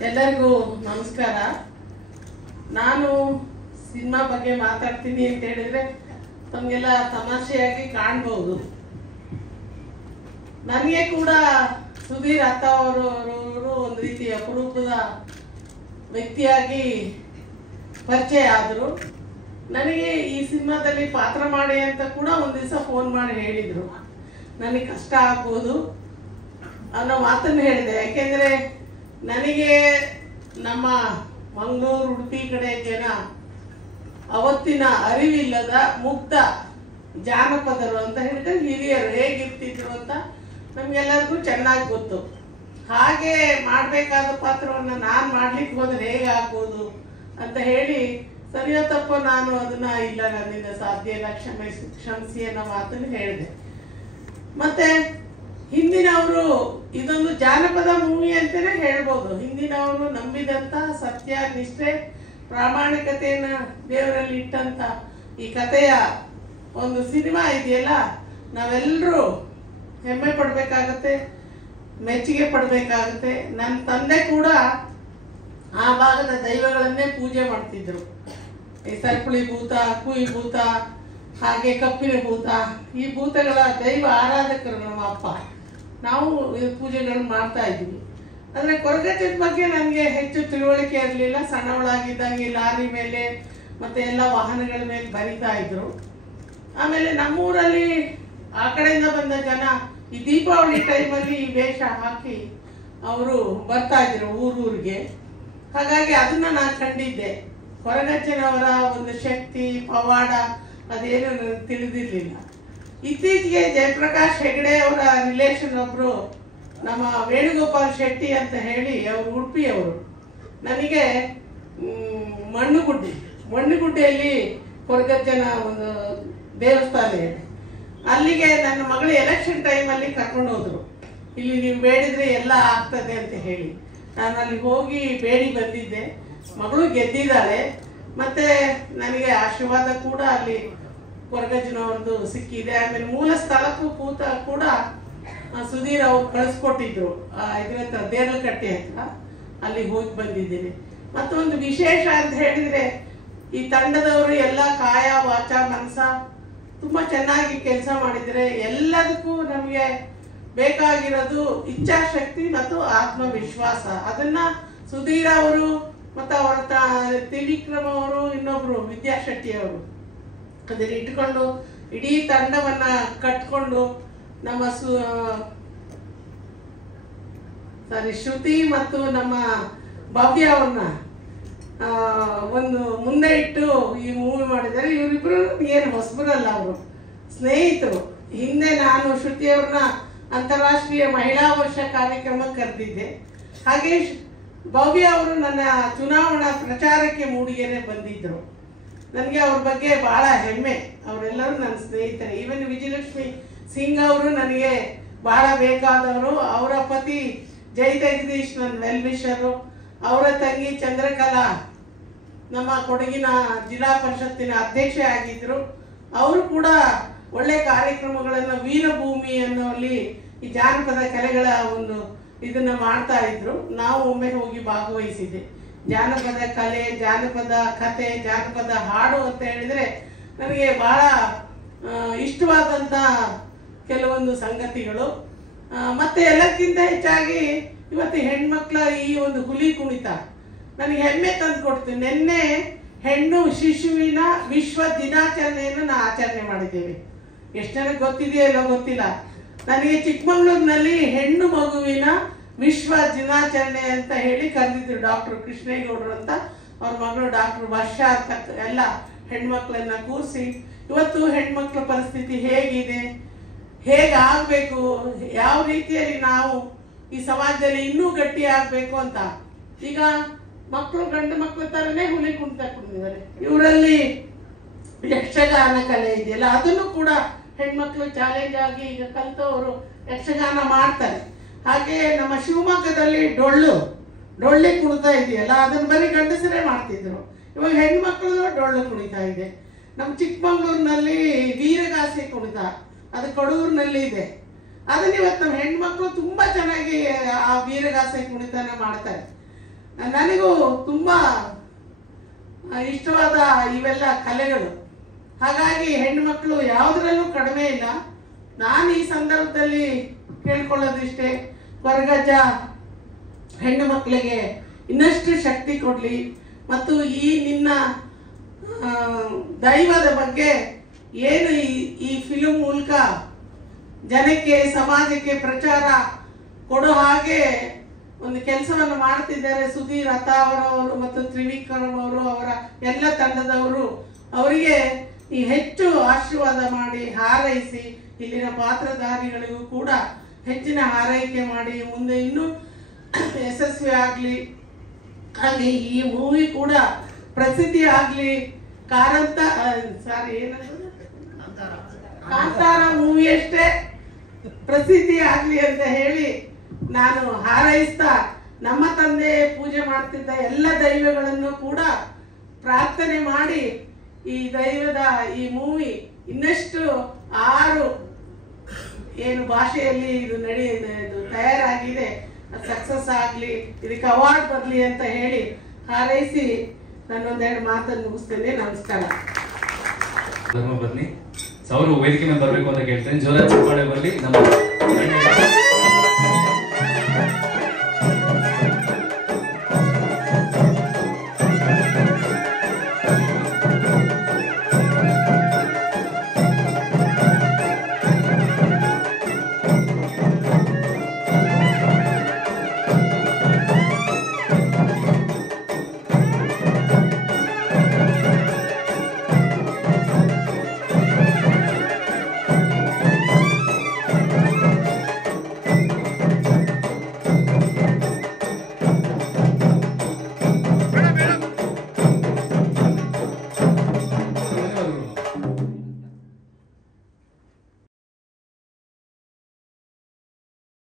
ಎಲ್ಲರಿಗೂ ನಮಸ್ಕಾರ. ನಾನು ಸಿನಿಮಾ ಬಗ್ಗೆ ಮಾತಾಡ್ತೀನಿ ಅಂತ ಹೇಳಿದ್ರೆ ತಮಗೆಲ್ಲ ತಮಾಷೆಯಾಗಿ ಕಾಣಬಹುದು. ನನಗೆ ಕೂಡ ಸುಧೀರ್ ಅತ್ತ ಅವರು ಒಂದು ರೀತಿ ಅಪರೂಪದ ವ್ಯಕ್ತಿಯಾಗಿ ಪರಿಚಯ ಆದರು. ನನಗೆ ಈ ಸಿನಿಮಾದಲ್ಲಿ ಪಾತ್ರ ಮಾಡಿ ಅಂತ ಕೂಡ ಒಂದು ದಿವಸ ಫೋನ್ ಮಾಡಿ ಹೇಳಿದರು. ನನಗೆ ಕಷ್ಟ ಆಗ್ಬೋದು ಅನ್ನೋ ಮಾತನ್ನು ಹೇಳಿದೆ. ಯಾಕೆಂದರೆ ನನಗೆ ನಮ್ಮ ಮಂಗಳೂರು ಉಡುಪಿ ಕಡೆ ಜನ ಅವತ್ತಿನ ಅರಿವಿಲ್ಲದ ಮುಗ್ಧ ಜಾನಪದರು ಅಂತ ಹೇಳಿದ್ರೆ ಹಿರಿಯರು ಹೇಗಿರ್ತಿದ್ರು ಅಂತ ನಮಗೆಲ್ಲರಿಗೂ ಚೆನ್ನಾಗಿ ಗೊತ್ತು. ಹಾಗೆ ಮಾಡಬೇಕಾದ ಪಾತ್ರವನ್ನು ನಾನು ಮಾಡ್ಲಿಕ್ಕೆ ಹೋದರೆ ಹೇಗಾಗ್ಬೋದು ಅಂತ ಹೇಳಿ ಸರಿಯೋ ತಪ್ಪೋ ನಾನು ಅದನ್ನ ಇಲ್ಲ ನನ್ನಿಂದ ಸಾಧ್ಯ ಇಲ್ಲ, ಕ್ಷಮಿಸಿ ಅನ್ನೋ ಮಾತನ್ನು ಹೇಳಿದೆ. ಮತ್ತೆ ಹಿಂದಿನವರು ಇದೊಂದು ಜಾನಪದ ಮೂವಿ ಅಂತಾನೆ ಹೇಳ್ಬೋದು. ಹಿಂದಿನವರು ನಂಬಿದಂತ ಸತ್ಯ, ನಿಷ್ಠೆ, ಪ್ರಾಮಾಣಿಕತೆಯನ್ನ ದೇವರಲ್ಲಿ ಇಟ್ಟಂತ ಈ ಕಥೆಯ ಒಂದು ಸಿನಿಮಾ ಇದೆಯಲ್ಲ, ನಾವೆಲ್ಲರೂ ಹೆಮ್ಮೆ ಪಡ್ಬೇಕಾಗತ್ತೆ, ಮೆಚ್ಚುಗೆ ಪಡ್ಬೇಕಾಗತ್ತೆ. ನನ್ನ ತಂದೆ ಕೂಡ ಆ ಭಾಗದ ದೈವಗಳನ್ನೇ ಪೂಜೆ ಮಾಡ್ತಿದ್ರು. ಈ ಸರ್ಪುಳಿ ಭೂತ, ಕುಯಿ ಭೂತ, ಹಾಗೆ ಕಪ್ಪಿನ ಭೂತ, ಈ ಭೂತಗಳ ದೈವ ಆರಾಧಕರು ನಮ್ಮ ಅಪ್ಪ. ನಾವು ಪೂಜೆಗಳನ್ನು ಮಾಡ್ತಾ ಇದ್ವಿ. ಅಂದರೆ ಕೊರಗಜ್ಜದ ಬಗ್ಗೆ ನನಗೆ ಹೆಚ್ಚು ತಿಳುವಳಿಕೆ ಇರಲಿಲ್ಲ. ಸಣ್ಣವಳಾಗಿದ್ದಂಗೆ ಲಾರಿ ಮೇಲೆ ಮತ್ತೆ ಎಲ್ಲ ವಾಹನಗಳ ಮೇಲೆ ಬರಿತಾ ಇದ್ರು. ಆಮೇಲೆ ನಮ್ಮೂರಲ್ಲಿ ಆ ಕಡೆಯಿಂದ ಬಂದ ಜನ ಈ ದೀಪಾವಳಿ ಟೈಮಲ್ಲಿ ಈ ವೇಷ ಹಾಕಿ ಅವರು ಬರ್ತಾ ಇದ್ರು ಊರೂರಿಗೆ. ಹಾಗಾಗಿ ಅದನ್ನ ನಾನು ಕಂಡಿದ್ದೆ. ಕೊರಗಜ್ಜನವರ ಒಂದು ಶಕ್ತಿ, ಪವಾಡ ಅದೇನು ನನಗೆ ತಿಳಿದಿರಲಿಲ್ಲ. ಇತ್ತೀಚೆಗೆ ಜಯಪ್ರಕಾಶ್ ಹೆಗಡೆ ಅವರ ರಿಲೇಷನ್ ಒಬ್ಬರು ನಮ್ಮ ವೇಣುಗೋಪಾಲ್ ಶೆಟ್ಟಿ ಅಂತ ಹೇಳಿ ಅವರು ಉಡುಪಿಯವರು ನನಗೆ ಮಣ್ಣುಗುಡ್ಡೆಯಲ್ಲಿ ಕೊರಗಜ್ಜನ ಒಂದು ದೇವಸ್ಥಾನ ಇದೆ, ಅಲ್ಲಿಗೆ ನನ್ನ ಮಗಳು ಎಲೆಕ್ಷನ್ ಟೈಮಲ್ಲಿ ಕರ್ಕೊಂಡು ಹೋದ್ರು. ಇಲ್ಲಿ ನೀವು ಬೇಡಿದ್ರೆ ಎಲ್ಲ ಆಗ್ತದೆ ಅಂತ ಹೇಳಿ ನಾನು ಅಲ್ಲಿ ಹೋಗಿ ಬೇಡಿ ಬಂದಿದ್ದೆ. ಮಗಳು ಗೆದ್ದಿದ್ದಾಳೆ. ಮತ್ತೆ ನನಗೆ ಆಶೀರ್ವಾದ ಕೂಡ ಅಲ್ಲಿ ಕೊರಗಜ್ಜನವ್ರದ್ದು ಸಿಕ್ಕಿದೆ. ಆಮೇಲೆ ಮೂಲ ಸ್ಥಳಕ್ಕೂ ಕೂಡ ಸುಧೀರ್ ಅವ್ರು ಕಳಿಸ್ಕೊಟ್ಟಿದ್ರು. ಇದ್ರ ಹತ್ರ ದೇರ್ಲಕಟ್ಟೆ ಹತ್ರ ಅಲ್ಲಿ ಹೋಗಿ ಬಂದಿದ್ದೀನಿ. ಮತ್ತೊಂದು ವಿಶೇಷ ಅಂತ ಹೇಳಿದ್ರೆ ಈ ತಂಡದವರು ಎಲ್ಲ ಕಾಯ ವಾಚ ಮನಸ ತುಂಬ ಚೆನ್ನಾಗಿ ಕೆಲಸ ಮಾಡಿದರೆ ಎಲ್ಲದಕ್ಕೂ ನಮಗೆ ಬೇಕಾಗಿರೋದು ಇಚ್ಛಾಶಕ್ತಿ ಮತ್ತು ಆತ್ಮವಿಶ್ವಾಸ. ಅದನ್ನ ಸುಧೀರ್ ಅವರು ಮತ್ತು ಅವರ ತ್ರಿವಿಕ್ರಮ್ ಅವರು, ಇನ್ನೊಬ್ರು ವಿದ್ಯಾಶೆಟ್ಟಿ ಅವರು ಅದನ್ನ ಇಟ್ಕೊಂಡು ಇಡೀ ತಂಡವನ್ನ ಕಟ್ಕೊಂಡು ನಮ್ಮ ಶ್ರುತಿ ಮತ್ತು ನಮ್ಮ ಭವ್ಯ ಅವ್ರನ್ನ ಒಂದು ಮುಂದೆ ಇಟ್ಟು ಈ ಮೂವಿ ಮಾಡಿದ್ದಾರೆ. ಇವರಿಬ್ರು ಏನು ಹೊಸಬರಲ್ಲ, ಅವರು ಸ್ನೇಹಿತರು. ಹಿಂದೆ ನಾನು ಶ್ರುತಿ ಅವ್ರನ್ನ ಅಂತಾರಾಷ್ಟ್ರೀಯ ಮಹಿಳಾ ವರ್ಷ ಕಾರ್ಯಕ್ರಮಕ್ಕೆ ಕರೆದಿದ್ದೆ. ಹಾಗೆ ಭವ್ಯ ಅವರು ನನ್ನ ಚುನಾವಣಾ ಪ್ರಚಾರಕ್ಕೆ ಮೂಡಿಗೆರೆ ಬಂದಿದ್ದರು. ನನಗೆ ಅವ್ರ ಬಗ್ಗೆ ಬಹಳ ಹೆಮ್ಮೆ. ಅವರೆಲ್ಲರೂ ನನ್ನ ಸ್ನೇಹಿತರೆ. ಈವನ್ ವಿಜಯಲಕ್ಷ್ಮಿ ಸಿಂಗ್ ಅವರು ನನಗೆ ಬಹಳ ಬೇಕಾದವರು. ಅವರ ಪತಿ ಜೈ ಜಗದೀಶ್ ನನ್ನ ವೆಲ್ವಿಷರು. ಅವರ ತಂಗಿ ಚಂದ್ರಕಲಾ ನಮ್ಮ ಕೊಡಗಿನ ಜಿಲ್ಲಾ ಪರಿಷತ್ತಿನ ಅಧ್ಯಕ್ಷೆ ಆಗಿದ್ರು. ಅವರು ಕೂಡ ಒಳ್ಳೆ ಕಾರ್ಯಕ್ರಮಗಳನ್ನು ವೀರಭೂಮಿ ಅನ್ನೋಲ್ಲಿ ಈ ಜಾನಪದ ಕಲೆಗಳ ಒಂದು ಇದನ್ನ ಮಾಡ್ತಾ ಇದ್ರು. ನಾವು ಒಮ್ಮೆ ಹೋಗಿ ಭಾಗವಹಿಸಿದ್ದೆ. ಜಾನಪದ ಕಲೆ, ಜಾನಪದ ಕತೆ, ಜಾನಪದ ಹಾಡು ಅಂತ ಹೇಳಿದ್ರೆ ನನಗೆ ಬಹಳ ಇಷ್ಟವಾದಂಥ ಕೆಲವೊಂದು ಸಂಗತಿಗಳು. ಮತ್ತೆ ಎಲ್ಲಕ್ಕಿಂತ ಹೆಚ್ಚಾಗಿ ಇವತ್ತು ಹೆಣ್ಮಕ್ಳ ಈ ಒಂದು ಹುಲಿ ಕುಣಿತ ನನಗೆ ಹೆಮ್ಮೆ ತಂದು ಕೊಡ್ತೀನಿ. ನಿನ್ನೆ ಹೆಣ್ಣು ಶಿಶುವಿನ ವಿಶ್ವ ದಿನಾಚರಣೆಯನ್ನು ನಾವು ಆಚರಣೆ ಮಾಡಿದ್ದೇವೆ. ಎಷ್ಟು ಜನಕ್ಕೆ ಗೊತ್ತಿದೆಯೋ ಇಲ್ಲೋ ಗೊತ್ತಿಲ್ಲ. ನನಗೆ ಚಿಕ್ಕಮಗಳೂರಿನಲ್ಲಿ ಹೆಣ್ಣು ಮಗುವಿನ ವಿಶ್ವ ದಿನಾಚರಣೆ ಅಂತ ಹೇಳಿ ಕರೆದಿದ್ರು ಡಾಕ್ಟರ್ ಕೃಷ್ಣೇಗೌಡರು ಅಂತ. ಅವ್ರ ಮಗಳು ಡಾಕ್ಟರ್ ವರ್ಷ ಅಂತ ಎಲ್ಲ ಹೆಣ್ಮಕ್ಳನ್ನ ಕೂರಿಸಿ ಇವತ್ತು ಹೆಣ್ಮಕ್ಳ ಪರಿಸ್ಥಿತಿ ಹೇಗಿದೆ, ಹೇಗಾಗಬೇಕು, ಯಾವ ರೀತಿಯಲ್ಲಿ ನಾವು ಈ ಸಮಾಜದಲ್ಲಿ ಇನ್ನೂ ಗಟ್ಟಿ ಆಗಬೇಕು ಅಂತ. ಈಗ ಮಕ್ಕಳು ಗಂಡು ಮಕ್ಕಳ ಥರನೇ ಹುಲಿ ಕುಣಿತ ಕುಣಿದಿದ್ದಾರೆ. ಇವರಲ್ಲಿ ಯಕ್ಷಗಾನ ಕಲೆ ಇದೆಯಲ್ಲ, ಅದನ್ನು ಕೂಡ ಹೆಣ್ಮಕ್ಳು ಚಾಲೆಂಜ್ ಆಗಿ ಈಗ ಕಲಿತವರು ಯಕ್ಷಗಾನ ಮಾಡ್ತಾರೆ. ಹಾಗೆ ನಮ್ಮ ಶಿವಮೊಗ್ಗದಲ್ಲಿ ಡೊಳ್ಳಿ ಕುಣಿತ ಇದೆಯಲ್ಲ, ಅದನ್ನು ಬರೀ ಗಂಡಸರೇ ಮಾಡ್ತಿದ್ರು. ಇವಾಗ ಹೆಣ್ಮಕ್ಳು ಡೊಳ್ಳು ಕುಣಿತ ಇದೆ. ನಮ್ಮ ಚಿಕ್ಕಮಗಳೂರಿನಲ್ಲಿ ವೀರಗಾಸೆ ಕುಣಿತ, ಅದು ಕಡೂರಿನಲ್ಲಿ ಇದೆ. ಅದನ್ನ ಇವತ್ತು ನಮ್ಮ ಹೆಣ್ಮಕ್ಳು ತುಂಬ ಚೆನ್ನಾಗಿ ಆ ವೀರಗಾಸೆ ಕುಣಿತನ ಮಾಡ್ತಾರೆ. ನನಗೂ ತುಂಬ ಇಷ್ಟವಾದ ಇವೆಲ್ಲ ಕಲೆಗಳು. ಹಾಗಾಗಿ ಹೆಣ್ಣುಮಕ್ಕಳು ಯಾವುದರಲ್ಲೂ ಕಡಿಮೆ ಇಲ್ಲ. ನಾನು ಈ ಸಂದರ್ಭದಲ್ಲಿ ಕೇಳ್ಕೊಳ್ಳೋದಿಷ್ಟೇ, ಕೊರಗಜ್ಜ ಹೆಣ್ಣು ಮಕ್ಕಳಿಗೆ ಇನ್ನಷ್ಟು ಶಕ್ತಿ ಕೊಡಲಿ ಮತ್ತು ಈ ನಿನ್ನ ದೈವದ ಬಗ್ಗೆ ಏನು ಈ ಫಿಲ್ಮ್ ಮೂಲಕ ಜನಕ್ಕೆ ಸಮಾಜಕ್ಕೆ ಪ್ರಚಾರ ಕೊಡೋ ಹಾಗೆ ಒಂದು ಕೆಲಸವನ್ನು ಮಾಡ್ತಿದ್ದಾರೆ ಸುಧೀರ್ ಅತ್ತಾವರವರು ಮತ್ತು ತ್ರಿವಿಕ್ರಮ್ ಅವರು, ಅವರ ಎಲ್ಲ ತಂಡದವರು. ಅವರಿಗೆ ಈ ಹೆಚ್ಚು ಆಶೀರ್ವಾದ ಮಾಡಿ ಹಾರೈಸಿ, ಇಲ್ಲಿನ ಪಾತ್ರಧಾರಿಗಳಿಗೂ ಕೂಡ ಹೆಚ್ಚಿನ ಹಾರೈಕೆ ಮಾಡಿ ಮುಂದೆ ಇನ್ನೂ ಯಶಸ್ವಿ ಆಗಲಿ. ಹಾಗೆ ಈ ಮೂವಿ ಕೂಡ ಪ್ರಸಿದ್ಧಿ ಆಗಲಿ. ಕಾಂತಾರ ಮೂವಿ ಅಷ್ಟೇ ಪ್ರಸಿದ್ಧಿ ಆಗಲಿ ಅಂತ ಹೇಳಿ ನಾನು ಹಾರೈಸ್ತಾ, ನಮ್ಮ ತಂದೆ ಪೂಜೆ ಮಾಡ್ತಿದ್ದ ಎಲ್ಲ ದೈವಗಳನ್ನು ಕೂಡ ಪ್ರಾರ್ಥನೆ ಮಾಡಿ ಈ ದೈವದ ಈ ಮೂವಿ ಇನ್ನಷ್ಟು 6 ಏನು ಭಾಷೆಯಲ್ಲಿ ಇದು ತಯಾರಾಗಿದೆ, ಸಕ್ಸಸ್ ಆಗಲಿ, ಇದಕ್ಕೆ ಅವಾರ್ಡ್ ಬರಲಿ ಅಂತ ಹೇಳಿ ಹಾರೈಸಿ ನಾನೊಂದೆರಡು ಮಾತನ್ನು ಮುಗಿಸ್ತೇನೆ. ನಮಸ್ಕಾರ. ಬನ್ನಿ, ಅವರು ವೇದಿಕೆ ಮೇಲೆ ಬರಬೇಕು ಅಂತ ಕೇಳ್ತೇನೆ. ಜೋರ ಚಪ್ಪಾಳೆ ಬರಲಿ. ನಮ್ಮ